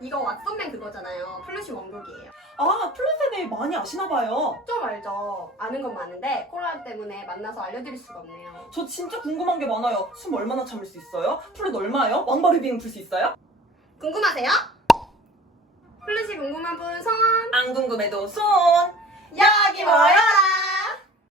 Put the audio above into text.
이거 왓썸맨 그거잖아요. 플루시 원곡이에요. 아, 플룻에 대해 많이 아시나봐요. 좀 알죠? 아는 건 많은데 코로나 때문에 만나서 알려드릴 수가 없네요. 저 진짜 궁금한 게 많아요. 숨 얼마나 참을 수 있어요? 플룻 얼마요? 왕바리 비행 풀 수 있어요? 궁금하세요? 플루시 궁금한 분 손! 안 궁금해도 손! 여기 모여라!